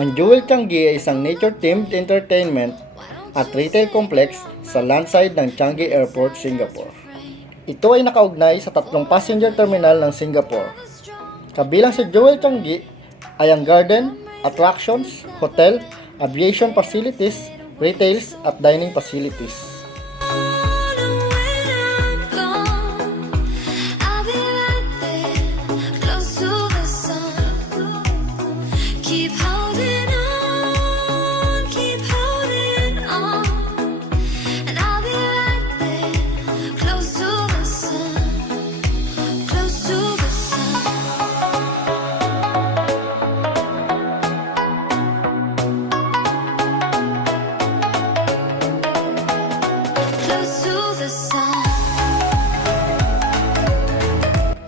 Ang Jewel Changi ay isang nature-themed entertainment at retail complex sa landside ng Changi Airport, Singapore. Ito ay nakaugnay sa 3 passenger terminal ng Singapore. Kabilang sa Jewel Changi ay ang garden, attractions, hotel, aviation facilities, retails at dining facilities.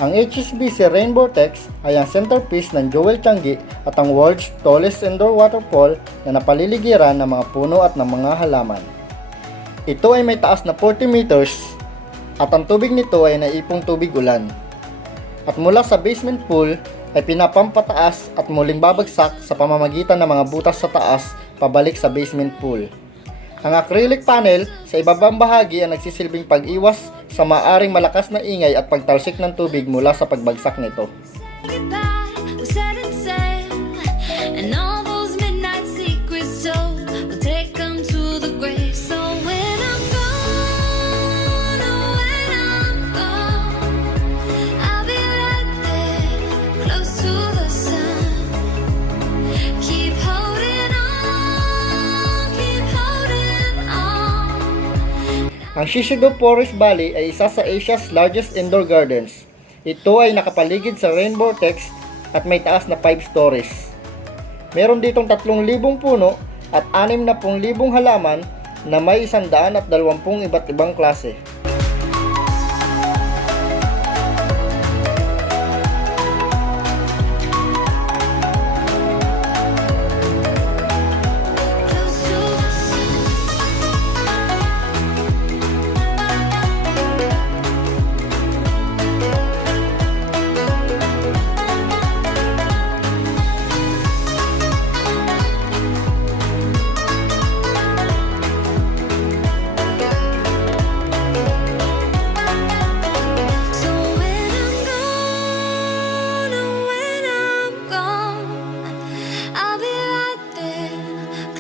Ang HSBC Rainbow Tex ay ang centerpiece ng Jewel Changi at ang world's tallest indoor waterfall na napaliligiran ng mga puno at ng mga halaman. Ito ay may taas na 40 meters at ang tubig nito ay naipong tubig ulan. At mula sa basement pool ay pinapampataas at muling babagsak sa pamamagitan ng mga butas sa taas pabalik sa basement pool. Ang acrylic panel sa ibabang bahagi ay nagsisilbing pag-iwas sa maaring malakas na ingay at pagtalsik ng tubig mula sa pagbagsak nito. Ang Shoutout Forest Valley ay isa sa Asia's largest indoor gardens. Ito ay nakapaligid sa Rainbow Tex at may taas na 5 stories. Meron ditong 3,000 puno at 60,000 halaman na may 120 iba't ibang klase.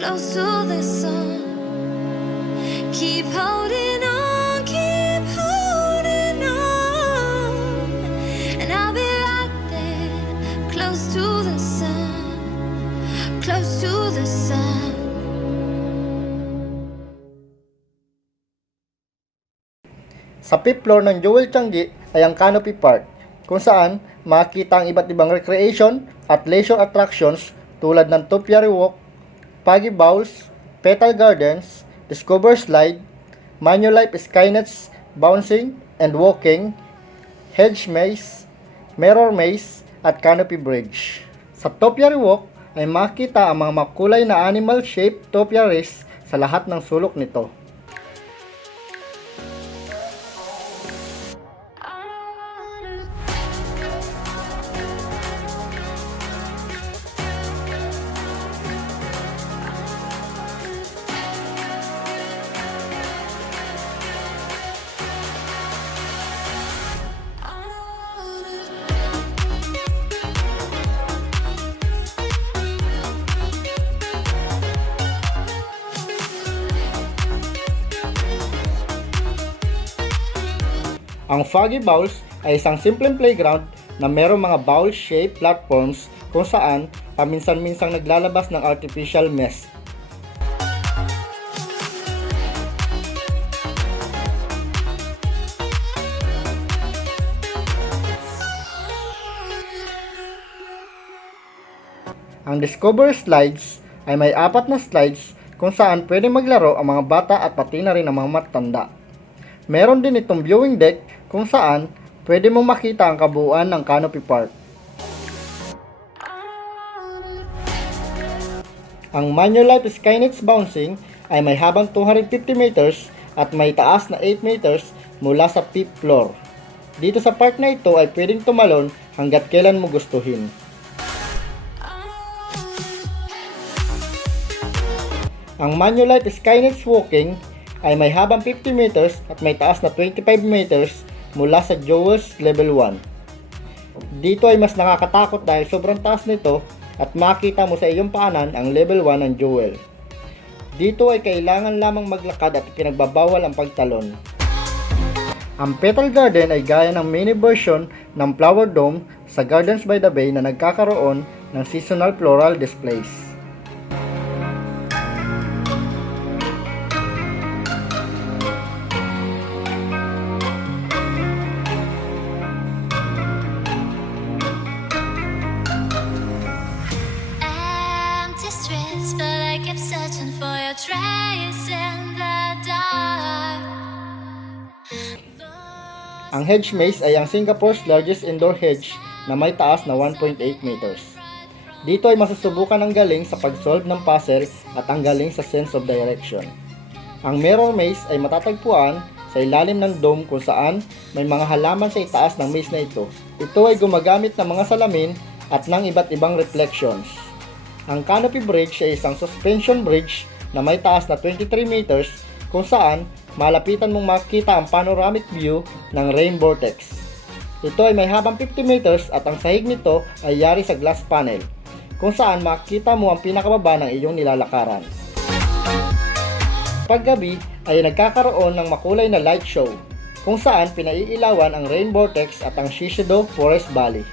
Close to the sun. Keep holding on, keep holding on. And I'll be right there, close to the sun, close to the sun. Sa 5th floor ng Jewel Changi ay ang Canopy Park, kung saan makikita ang iba't ibang recreation at leisure attractions tulad ng Topiary Walk, Foggy Bowls, Petal Gardens, Discover Slide, Manulife Skynets Bouncing and Walking, Hedge Maze, Mirror Maze at Canopy Bridge. Sa Topiary Walk ay makita ang mga makulay na animal-shaped topiaries sa lahat ng sulok nito. Ang Foggy Bowls ay isang simpleng playground na mayroong mga bowl-shaped platforms kung saan paminsan-minsang naglalabas ng artificial mist. Ang Discover Slides ay may 4 na slides kung saan pwede maglaro ang mga bata at pati na rin ang mga matanda. Meron din itong viewing deck kung saan pwede mong makita ang kabuuan ng Canopy Park. Ang Manulife Skynets Bouncing ay may habang 250 meters at may taas na 8 meters mula sa 5th floor. Dito sa park na ito ay pwedeng tumalon hanggat kailan mo gustuhin. Ang Manulife Skynet's Walking ay may habang 50 meters at may taas na 25 meters mula sa Jewel's Level 1. Dito ay mas nakakatakot dahil sobrang taas nito at makita mo sa iyong paanan ang Level 1 ng Jewel. Dito ay kailangan lamang maglakad at pinagbabawal ang pagtalon. Ang Petal Garden ay gaya ng mini version ng Flower Dome sa Gardens by the Bay na nagkakaroon ng seasonal floral displays. Empty streets, but I kept searching for your trace in the dark. Ang hedge maze ay ang Singapore's largest indoor hedge na may taas na 1.8 meters. Dito ay masusubukan ang galing sa pag-solve ng puzzle at ang galing sa sense of direction. Ang mirror maze ay matatagpuan sa ilalim ng dome kung saan may mga halaman sa itaas ng maze na ito. Ito ay gumagamit ng mga salamin at ng iba't ibang reflections. Ang canopy bridge ay isang suspension bridge na may taas na 23 meters kung saan malapitan mong makita ang panoramic view ng rain vortex. Ito ay may habang 50 meters at ang sahig nito ay yari sa glass panel, kung saan makikita mo ang pinakababa ng iyong nilalakaran. Paggabi ay nagkakaroon ng makulay na light show, kung saan pinaiilawan ang rain vortex at ang Shiseido Forest Valley.